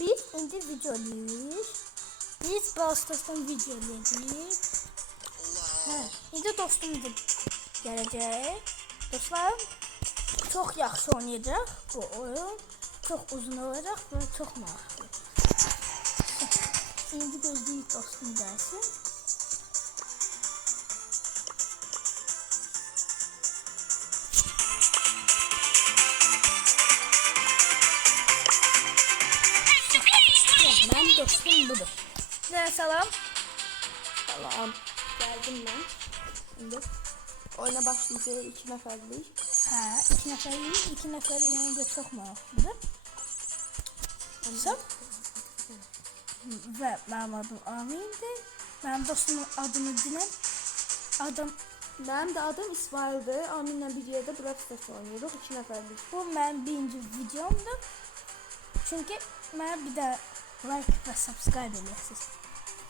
Biz indi videoluyuz. Biz Bastas'tan videoluyuz. İndi dostum gelecek. Dostlar çok yaxşı oynayacaq bu oyun. Çok uzun olacaq ve çok maraqlı. İndi gözləyik dostum gəlsin. Benim dostum budur. Salam. Salam. Geldim ben. Şimdi oyuna başlayacağız 2 nəfərlik. Hə, 2 nəfərlik, 2 nəfərlik yəni çox maraqlıdır. Sən? Və mənim adım Amindir. Mənim dostumun adını dinən Benim de adım İsmail'dir. Amin'le bir yerde Brawl Stars oynuyoruz. 2 nəfərlik. bu mənim birinci videomdur. Çünki mənə bir də like və subscribe edirsiniz.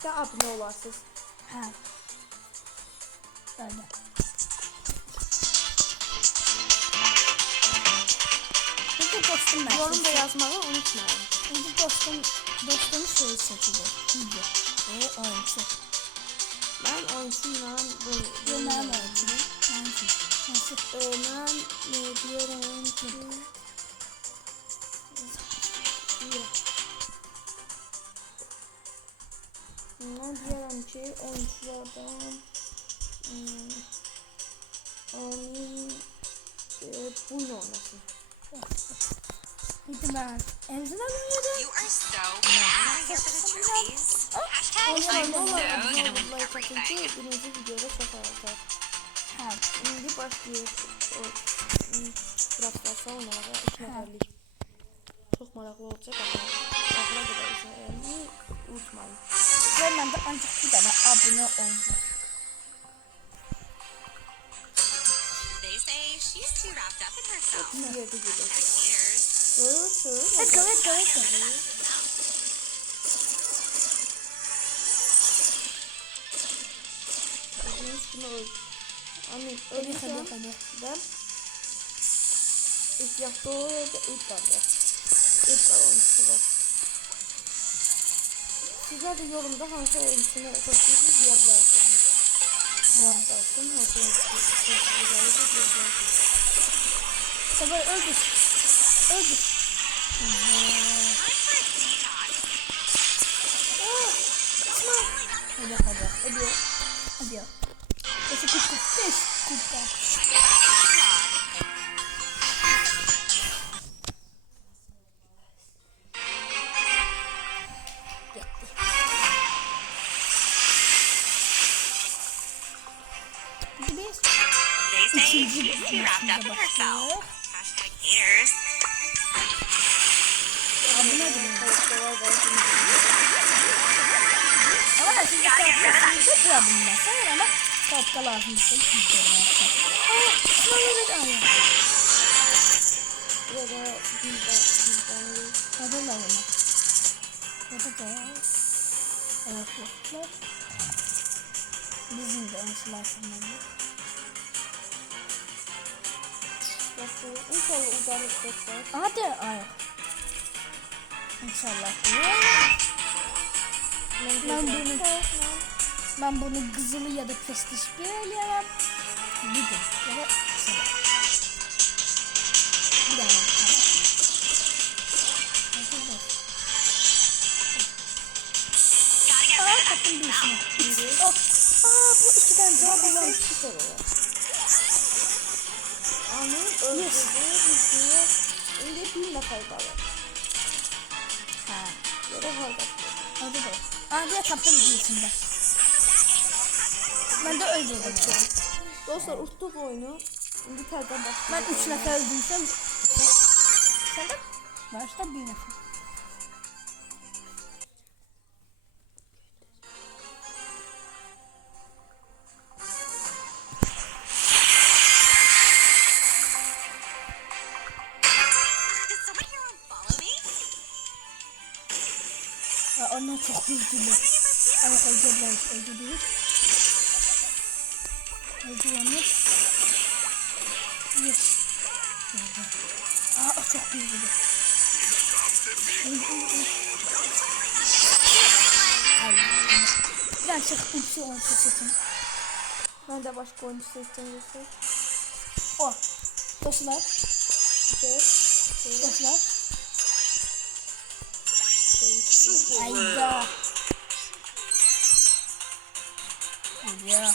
Və abunə olarsınız. Hə. Böyle. İndi dostum mən. Yorum da yazmağı unutmayın. İndi dostumun şeyi seçilir. Video. Oyuncu. Ben oyuncuyla Bu mənim oyuncum. Nasıl? ben diyorum ki ben diyorum ki oyunculardan Amin bunu oynasın. İndi mən Emzina bilmirəm. You are so bad here for the trophies. Hashtag I'm so gonna win everything. Birinci videoda çok artar. Hə. Şimdi başlıyoruz. Brawl oynamağa 2 nəfərlik. Çok maraqlı olacak ama axıra qədər izləyəni unutmayın. Və məndə ancaq bir dənə abunə olacaq. They say she's too wrapped up in herself. Bir yerde gidiyor. Years. Görürsün. Let's go. Gördüğünüz gibi öldü. Amin Hadi. ölürsen ben ilk yaptığı da ilk kaldı. İlk kalmıştı var. Sizler de yorumda hangi oyuncusunu koşuyorsunuz diyebilirsiniz. Bakın hangi oyuncusunu diyebilirsiniz. Sabah öldür. Time for a detox. Hadi. Esse kutu. They say she's too wrapped up in herself. Hashtag haters. Abone olun. Ama şimdi sen ama kapta lazım. Burada bizden Hadi lazım. Evet. Bizim de enslasınlar. İnşallah uzarız dostlar. Hadi ayak. İnşallah. Ben bunu kızılı ya da prestij bir eleyemem. Bir de ya da sana. Bir daha. Kapın bir işine. Bu ikiden cevap olan Süper olur. Amin öldürdü bizi. Şimdi bir nəfər qalır. Ha. Yere halda. Hadi de. Hadi kapın bir işinde. Ben de öldürdüm. Dostlar uttuk oyunu. Şimdi tərdən başlayalım. Ben 3 nefer öldürsem. Sen de başta bir nefer. Did someone here unfollow me? Onlar çok güldüler. Evet öldürdüler. Öldürdüler. Yes. Çok güldüler. Lütfen çık. Ulti oyuncu seçin. Ben de başka oyuncu seçeceğim. O. Dostlar. Dostlar. Hayda. Hayda.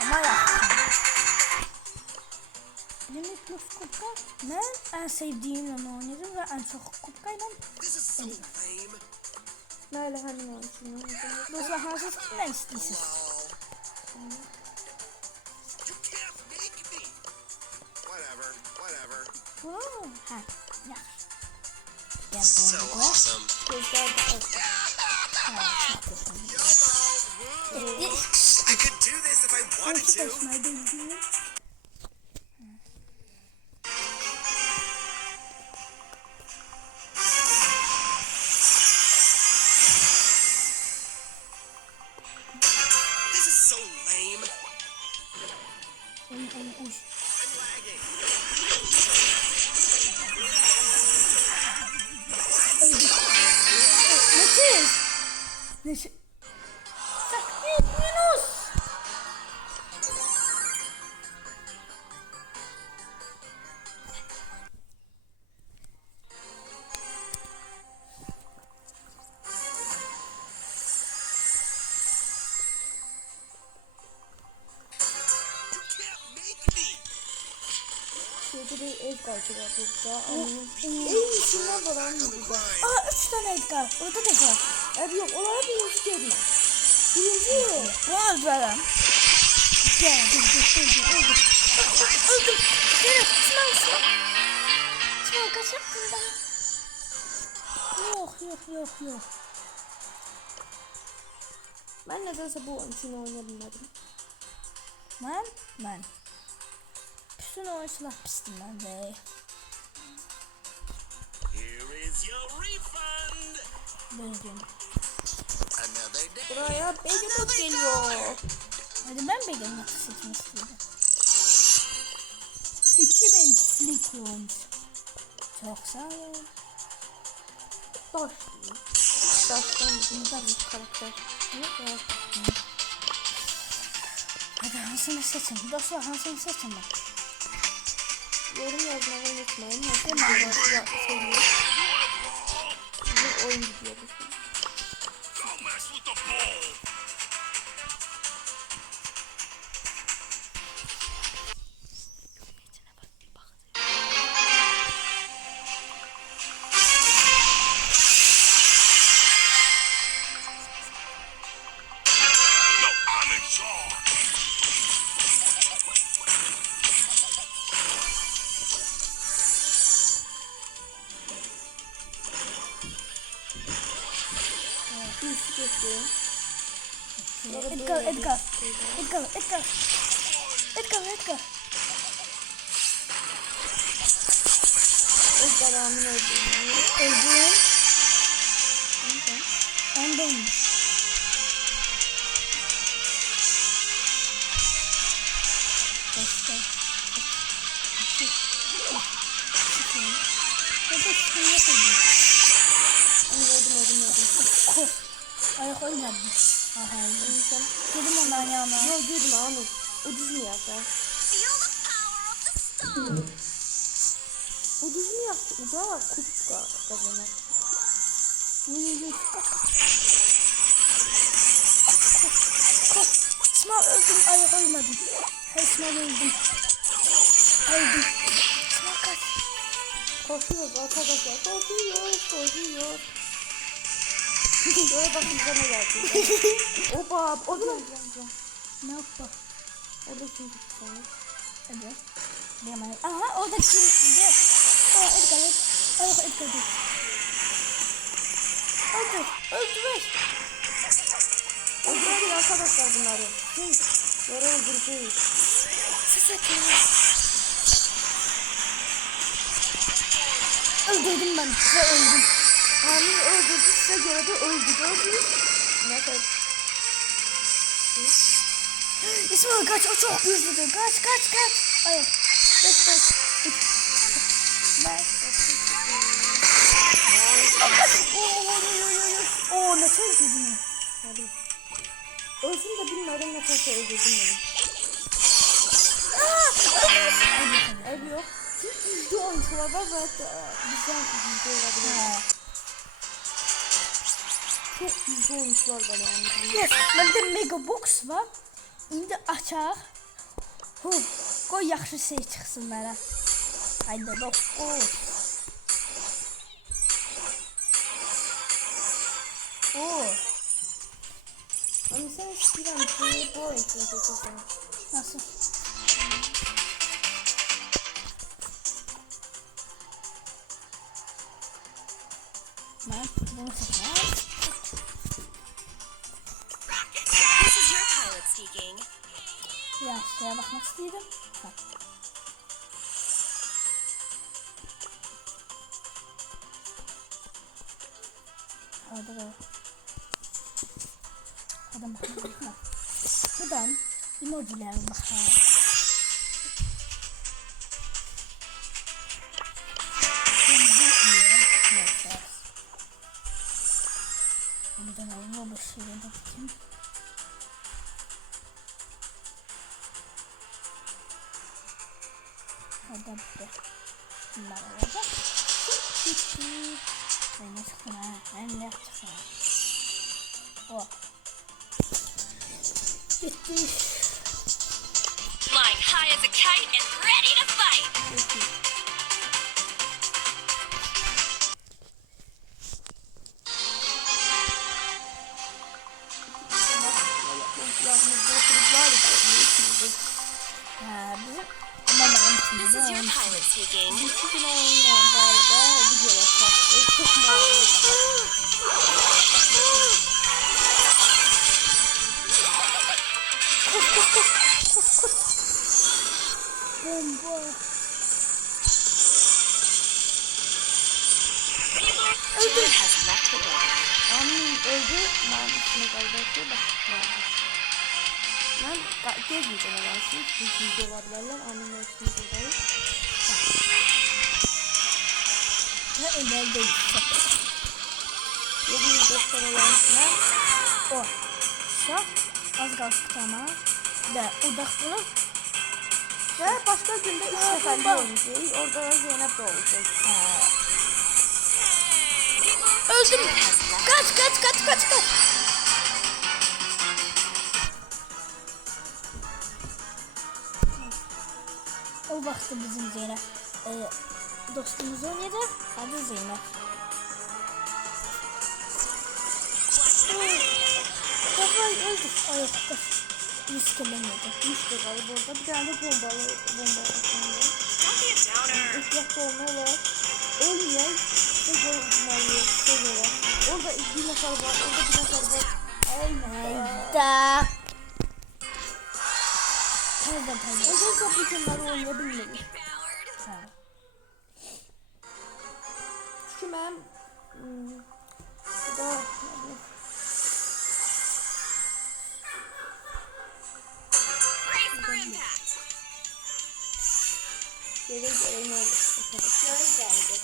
Ama yaptım. Limit plus kupka. Ben en sevdiğim onu oynadım ve en çok kupkayla oynadım. Nerede hani oyuncu? Dostlar hangisini ne istiyorsunuz? Bunu mu? Ha. Ya. Gel bunu koy. Gözler de az. Ha, çok güzel. I could do this if I wanted Çok to. hoşuma gitti. This is so lame. Uy. I'm lagging. Nefis. Nefis. Sakit minus. You can't make me. Şeyde de ev kaldı var burada. En içinden var anne burada. Aa 3 tane Edgar. Orada da var. Abi yok onlar birinci gelme. Birinci. Bunu öldürelim. Gel öldüm. Gel Sınav. Sınav kaç yaptın da? Yok. Ben nedense bu oyuncunu oynayabilmedim. Ben. Bütün oyuncular pistim ben de. Here is your refund. Böldüm. Another day. Buraya Begemot geliyor. Hadi ben Begemot'u seçmek istedim. 2000 flick olmuş. Çok sağ ol. Taş. Taştan bir karakter. Evet. Hadi hansını seçin. Dostlar hansını seçin bak. Yorum yazmayı unutmayın. Nasıl videolar seviyor. Bizim oyun videoları. Don't mess with the ball. No, I'm in charge. Birisi geçiyor. Edgar. Özgar Amin öldüğünü. Öldüm. Ben de olmuş. Ayak ölmedi. Aha öldüm. Dedim ondan yana. Yok dedim Ahmet. O düz mü yaptı? Feel the power of the stone. O düz mü yaptı? O da kupka kazanır. Sınav öldüm. Ayak ölmedim. Hey sınav öldüm. Öldüm. Sınav kaç. Koşuyoruz arkadaşlar. Koşuyor. Böyle bak bize ne geldi. Opa. O da Ne yaptı? O da kim tuttu? Evet. Bilemedim. Aha o da kim? Aa Edgar. Ayak Edgar. Öldür. Öldürelim arkadaşlar bunları. Yara öldüreceğiz. Ses atın. Öldürdüm ben ve öldüm. Amin öldürdü size göre de öldü. Gördünüz. Evet. İsmail kaç, o çok güçlüdür. Kaç. Hayır. Kaç. Ben. Oo ne çok güçlü. Hadi. Onların ne kadar öldürdüm beni. Ev yok. Çünkü yüzde oyuncular var ve bizden yüzde olabilir. Çok yüzde oyuncular var yani. Yes, bende mega box var. İndi açaq. Qoy yaxşı şey çıxsın mənə. Haydi dokuz. Ama sen istəyirəm ki, bu oyuncuları seçəsən. Nasıl? Ben bunu seçeceğim. This is your pilot speaking. Ya şuraya bakmak istedim. Bak. Hadi bakalım. Hadi bakalım. Buradan emojiler bakalım. Buradan alayım o başlığı bakayım. Hadi be. Bunlar olacak. Ben ne çıktın ha? Ben ne çıktın ha? O. Gitti. Flying high as a kite and ready to fight. Ha, bizim ama ben This is your pilot speaking. Bugün oyundan bari de videolar çekti. Çok mutluyum. bomba. Judah has left the building. Amin öldü. Ben üstüne kaybettim. Ben gelmeyeceğim alansın. Çünkü video olabilirler. Amin üstüne kaybettim. Ve ileride Yedi doktor olansınlar. o. Şak. Az kalsın tamam. Ve odaklanıp Ve başka günde 3 seferli oynayacağız. Orada da Zeynep de olacak. öldüm. Kaç. O vakti bizim Zeynep dostumuz oynadı. Adı Zeynep. Kafayı öldü. Ayakta. Riskelemiyordu. İşte galiba orada bir tane bomba atıldı. Don't be a downer. İtlak olma var. Ölmeyen ve görünmeyi seviyorlar. Orada bir nefer var. Orada bir nefer var. Hayda. Pardon. Özel kapitınları oynayabilmeli. Ha. Çünkü ben daha Brace for impact. gereği ne olur? Şöyle geldi.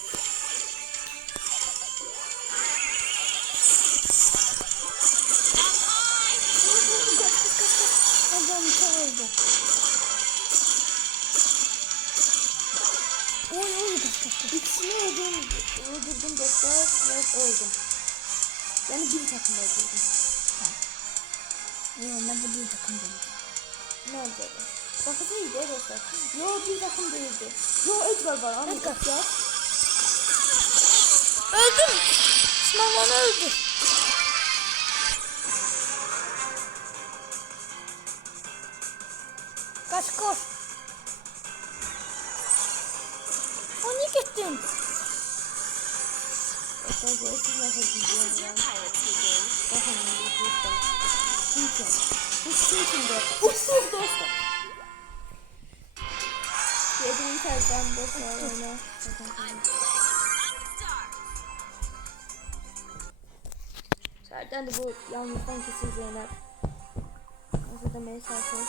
Adam çok öldü. Oy kaç. İkisini öldürdüm doktor ve öldüm. Yani bir takım öldürdüm. Yok ben de bir takım değilim. Ne oldu? Bakın iyiydi dostlar. Yo bir takım değildi. Yo Edgar var. Ama Edgar. ya. Öldüm. Osman öldü. Kaç koş. O niye gittin? Siz nasıl This is gidiyorsunuz? your pilot speaking. Bakın bu kimde? Bu dostlar. Yediğim tersten dostlar öyle. Zaten de bu yalnızdan kesin Zeynep. Nasıl demeye çalışıyorum.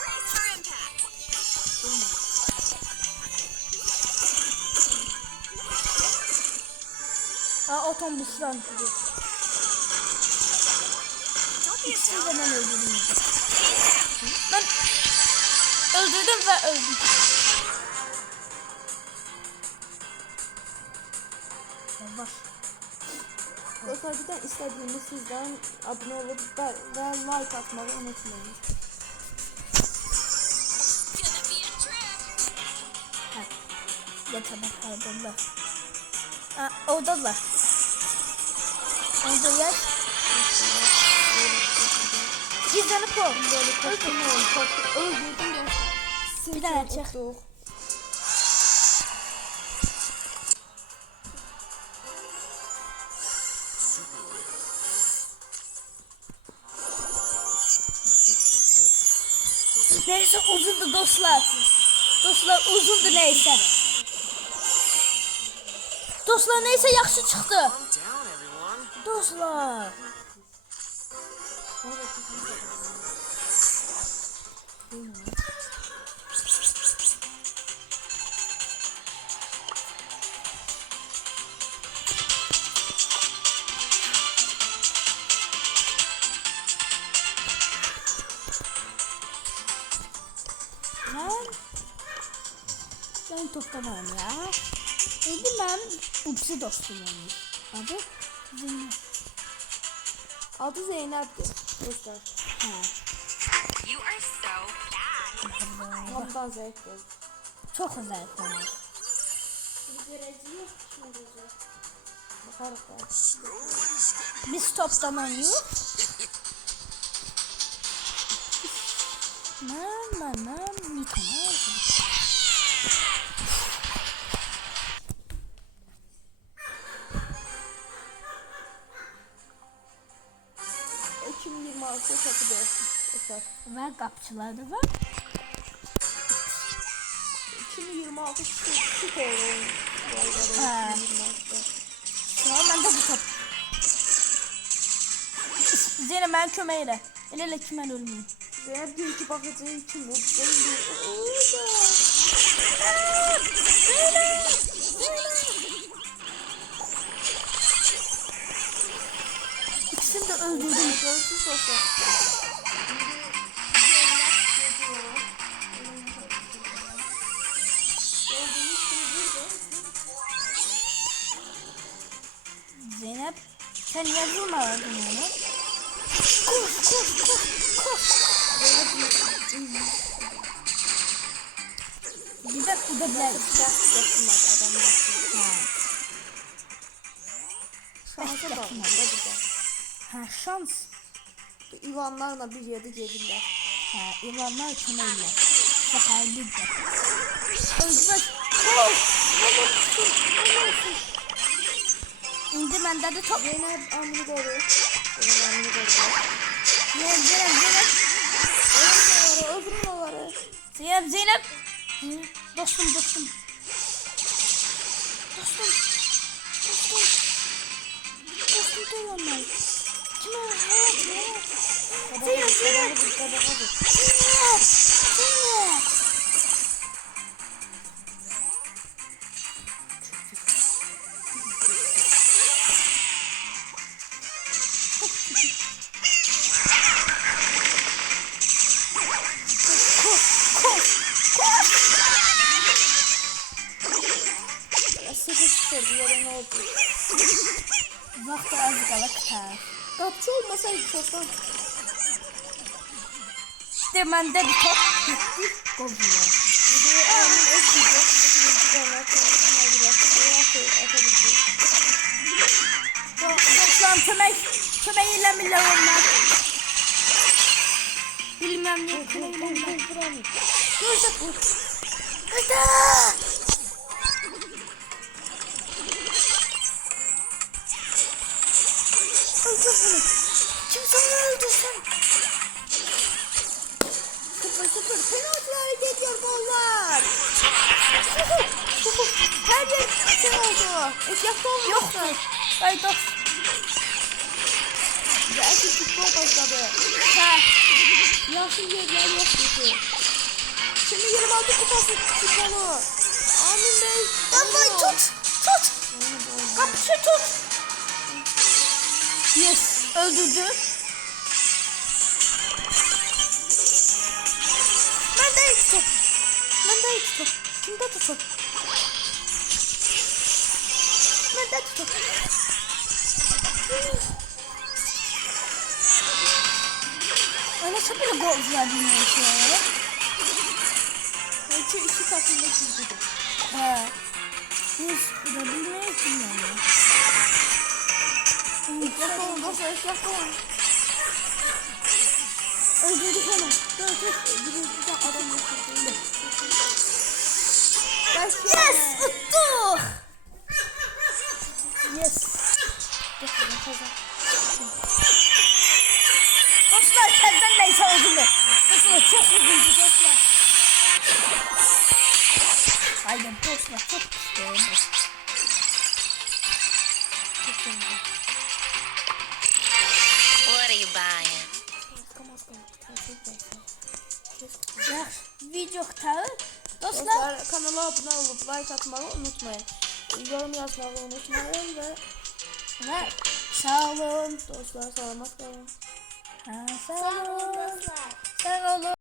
Brace for impact. Otobüsden. İkisini de ben öldürdüm. Ben öldürdüm ve öldüm. Yavaş. Dostlar istediğimiz sizden abone olup ve like atmayı unutmayın. Yeter pardonlar. Oradalar. Orada yer. Gizlenip o. Öldürdüm ya. Bir tane çık. Neyse uzundu dostlar. Dostlar uzundu neyse. Dostlar neyse yaxşı çıxdı. Dostlar. Ben toplamam ya. Neydi ben uçsu dostum olmuş. Adı Zeynep. Adı Zeynep'ti. Dostlar. You are so bad. Ondan zevk oldu. Çok güzel konu. Bakarız da. Biz toplamayız. Yıkama. 2026 kapıda. Dostlar. Ve kapçılar da var. 2026 süper oyun. Ha. 2026'da. Tamam ben de bu top. Zeynep ben kömeyle. El kim ben ölmeyeyim. Zeynep diyor ki bakıcı için bu. Zeynep. İkisini de öldürdüm. Görüşürüz dostlar. Zeynep sen yazılmadın onu. Koş. Bir de bu da bilen. Şansa bak. Ha şans. İvanlarla bir yerde gelirler. Ha İvanlar kömeyle. Sakarlıdır. Özbaş. Koş. İndi məndə də top. Zeynep amını koru. Zeynep amını koru. Zeynep. Öldürün onları. Zeynep. Dostum. Dostum dur onlar. Kim o? Zeynep. Ne oldu? Vaxtı az qala qıtar. Qapçı olmasaydı çoktan. İşte məndə bir top getdi. Qovuyor. Amin öz Dostlar kömək eləmirlər onlar. Bilməm niyə kömək eləmirlər. Hadi. Öldürsün. Kimse onu öldürsün. 0-0 penaltılara geliyor gollar. Her yer şey oldu. Eşyafta olmuş. Yoktur. Ay dost. Belki futbol başladı. Ha. Yaşın yerler yok dedi. Şimdi 26 kupası futbolu. Amin Bey. Davay tut. Kapışı tut. Yes, öldürdü. Ben de ilk top. Ben de ilk top. Kimde top? Ben de top. Öyle çapıyla gol verdiğini yaşıyor. İki takımda çizdi. Ha. Biz de bilmeyiz bunları. Yakaladım dostlar, yakaladım. Öldürdük onu. Bir adam yakaladı. Yes! Tuttuk! Yes. Dostlar senden neyse özürlü. Dostlar çok uzundu dostlar. Aynen dostlar çok istiyorum. What are you buying? Yaxşı, video qurtarı. Dostlar, Dostlar kanala abone olup like atmayı unutmayın. Yorum yazmayı unutmayın ve sağ olun. dostlar selamat kalın. Ha, sağ olun. Sağ olun.